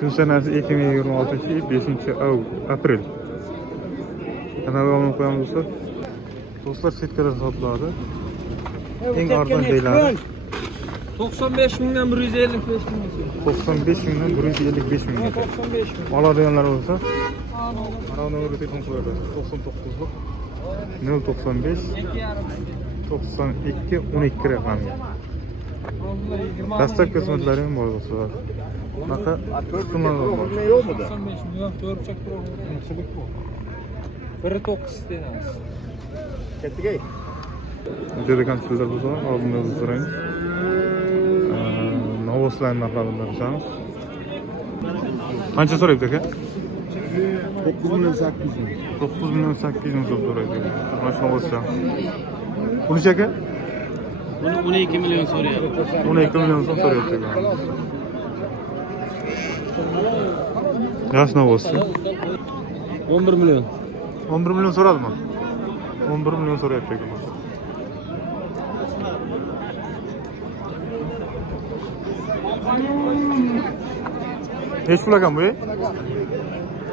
Kun sanasi 2026-yil 5-aprel. Kanalga obuna qo'yamiz do'stlar. Do'stlar setkalar sotiladi. Eng arzon joylari 95 mingdan 155 ming. 95 mingdan 155 ming. 95 ming. Oladiganlar bo'lsa, mana nomerga telefon qo'yadi. 99lik 095 92 12 raqamiga. Dastlabki xizmatlari ham bor do'stlar. Bunaqa qismlar bor. 95 ming yo'q, to'rtchak qilib bu. 1.9 deymiz. Kettigay. Juda kamchiliklar bo'lsa, oldindan so'raymiz. Novoslarni narxlarini bilamiz. Qancha so'rayapti aka? 9 million 800 ming. 9 million 800 ming so'm so'raydi. Mana shu novoslar. Buni aka? Buni 12 million so'rayapti. 12 million so'm so'rayapti. Yosh novoslar. 11 million. 11 million so'radimi? 11 million so'rayapti aka. Neç pul ekan bu?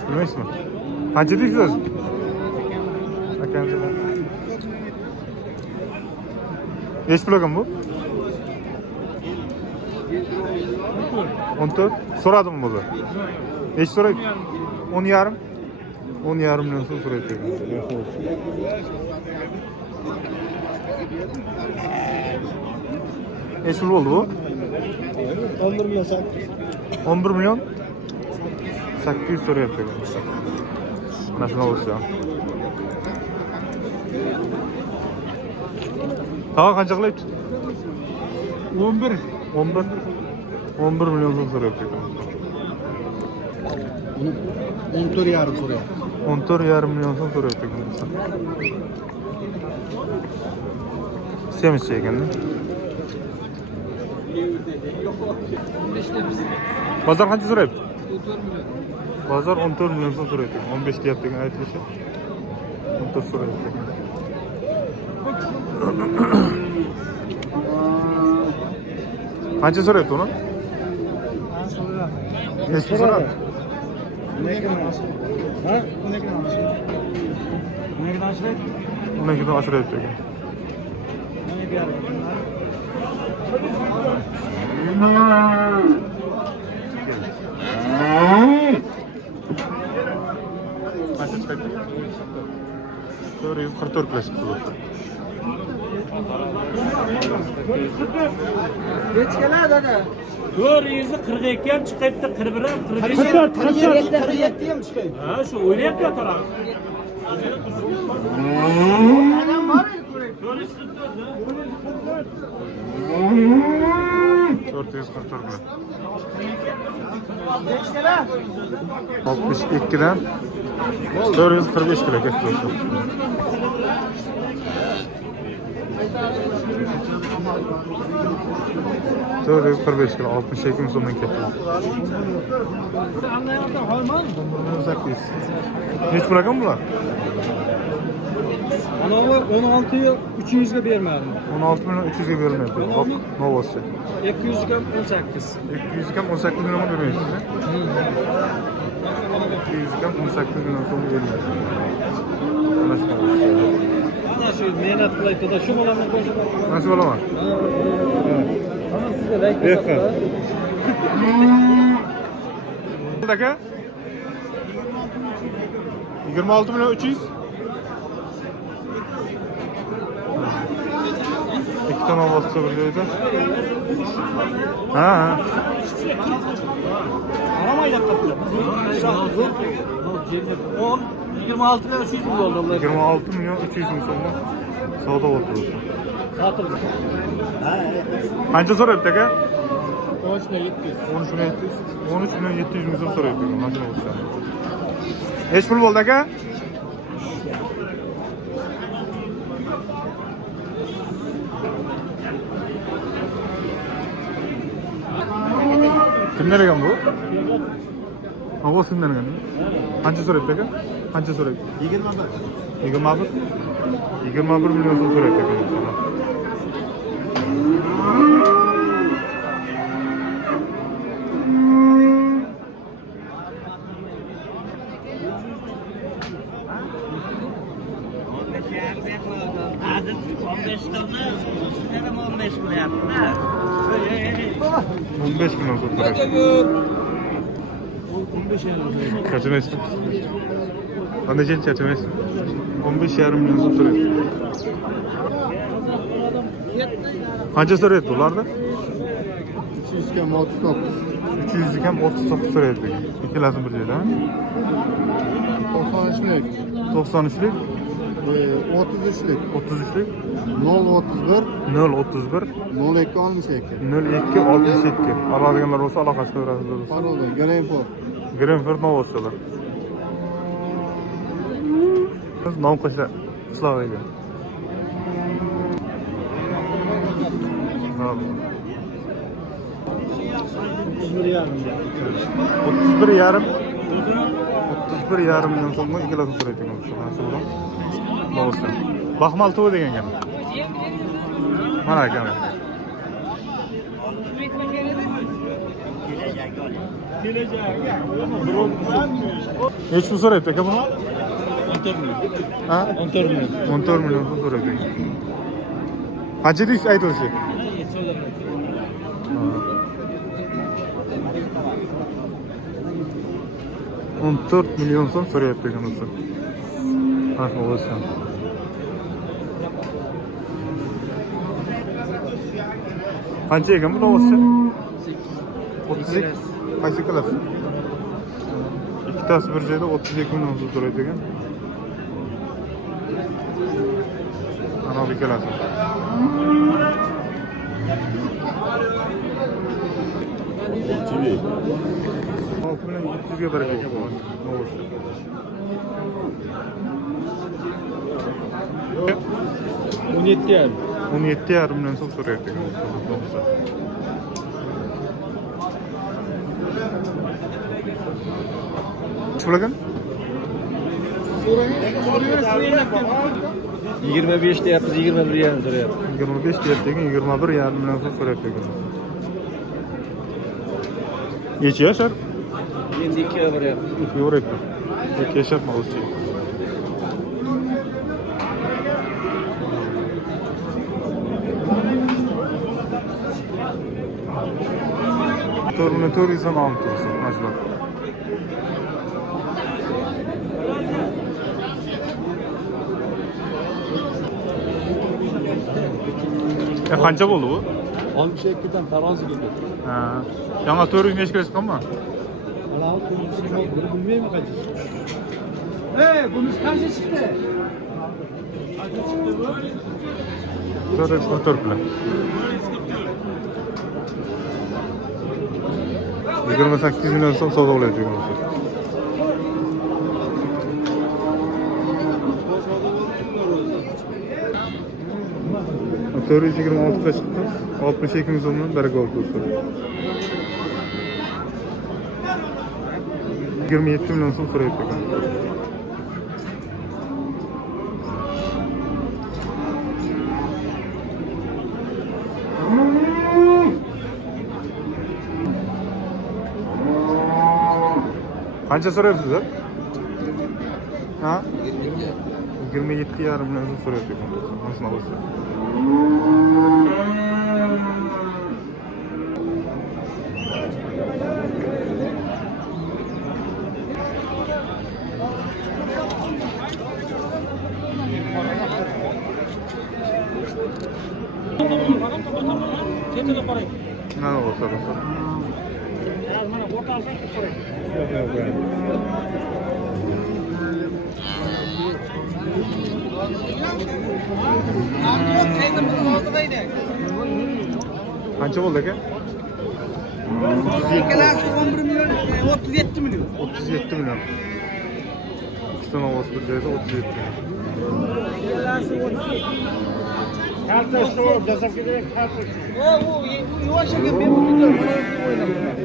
Bilmaysizmi? Qancha deysiz o'zi? Akangiz. Neç pul ekan bu? 14. So'radimi bu? Neç so'raydi? 10,5. 10,5 million so'm so'raydi. Neç pul bo'ldi bu? 11 million 800. 11 milyon 800 so'rayapti. Mana shuni olsa. Tag'i qancha qilyapti? 11. 11 milyon so'm so'rayapti. Buni 14,5 so'rayapti. 14,5 milyon so'm so'rayapti. Semiz ekan-da. Bozor qancha so'rayapti? 14 million. Bozor 14 million so'm so'rayapti. 15 deyapti ekan aytilishi. 14 so'rayapti. Qancha so'rayapti uni? Necha so'rayapti? Ha? 12 dan oshirayapti ekan. Qancha chiqyapti? 444 plastik bo'lsa. Nech keladi dada? 442 ham chiqyapti, 41 ham 47 ham chiqadi. Ha, shu o'ynayapti taraf. Adam bor edi. 444 bilan. Nech keladi? 62 dan 445 kilo ketdi. Doğru 45 kilo 62 ming so'mdan ketdi. Sakkiz. Neç pul ekan bular? Anavi 16'yı 300 ga bermadim. 16 milyon 300 ga berilmayapti. Hop, Novosi. 200 ga 18. 200 ga 18 million bermaysiz. 200 ga 18 million so'm berilmayapti. Mana shu Novosi. Ana shu mehnat qilayotganda shu bolani qo'shib. Mana shu bo'laman. Ana sizga like bosadi. Aka 26 milyon 300. İki tane bastı birliydi. Ha. Aramayla kapıda. 10 26 milyon 300 bin oldu. 26 milyon 300 bin so'mga savdo bo'ldi. Satıldı. Qancha so'rayapti aka? 13 milyon 700. 13 milyon 700. 13 milyon 700 ming so'm so'rayapti. Mana shuni bo'lsa. Hech pul bo'ldi aka? Kimdan ekan bu? Havo kimdan ekan? Qancha so'rayapti aka? Qancha so'rayapti? 21. 21? 21 milyon so'm so'rayapti aka. 15 milyon so'm so'rayapti. Charchamaysiz. Qandacha charchamaysiz? 15,5 milyon so'm so'rayapti. Qancha so'rayapti ularda? 200 kam 39. 300 ham 39 so'rayapti. Ikkalasi bir joyda. 93'lik. 93'lik, 33'lik. 33'lik, 031 031 02 62. 02 62. Aladiganlar bo'lsa aloqasi qilaverasiz. Parolda Grenford. Grenford Novoslar. Biz Novqo'sha qishlog'iga. Hop. 31,5 milyon so'mga ikkalasi so'raydi ekan. Novoslar. Baxmal to'y degan gap. Mana ekan. Nechi pul so'rayapti aka buni? 14 milyon. Ha? 14 milyon. 14 milyon so'm so'rayapti. Qancha deysiz aytilishi? 14 milyon so'm so'rayapti ekan o'zi. Ha, o'zi. Qancha ekan bu o'zi? 32. Qaysi klass? Ikkitasi bir joyda 32 milyon so'm so'raydi ekan. Ana bu ikkalasi. TV. 6 milyon 700 ga baraka bo'ldi. O'zi. 17,5. 17,5 milyon so'm so'rayapti ekan. Chiqlagan? 25 deyapmiz, 21 yarim so'rayapti. 25 deyapti ekan, 21,5 milyon so'm so'rayapti ekan. Necha yashar? Endi 2 ga boryapti. Yo'rayapti. 2 yashar o'zi. Torunu turizm altısı, acaba. Qancha bo'ldi bu? 62 dan tarozi keldi. Ha. Yangi turizm eshikka chiqqanmi? Alloh bilmayman qancha. Bunun qancha chiqdi? Turizm bilan. 28 milyon so'm savdo qilyapti ekan. 426 ga chiqdi. 62 ming so'mdan baraka olib qo'ydi. 27 milyon so'm so'rayapti ekan. Qancha so'rayapsiz? Ha? 27,5 milyon so'm so'rayapti ekan. Masna bo'lsa. Ne olsa olsa. Qancha bo'ldi aka? İkkalasi 11 milyon, 37 milyon. 37 milyon. İkisi Novos bir joyda 37 milyon. Karta şu dastlabki direkt karta. O yuvaş ekan, men buni o'ylamayman.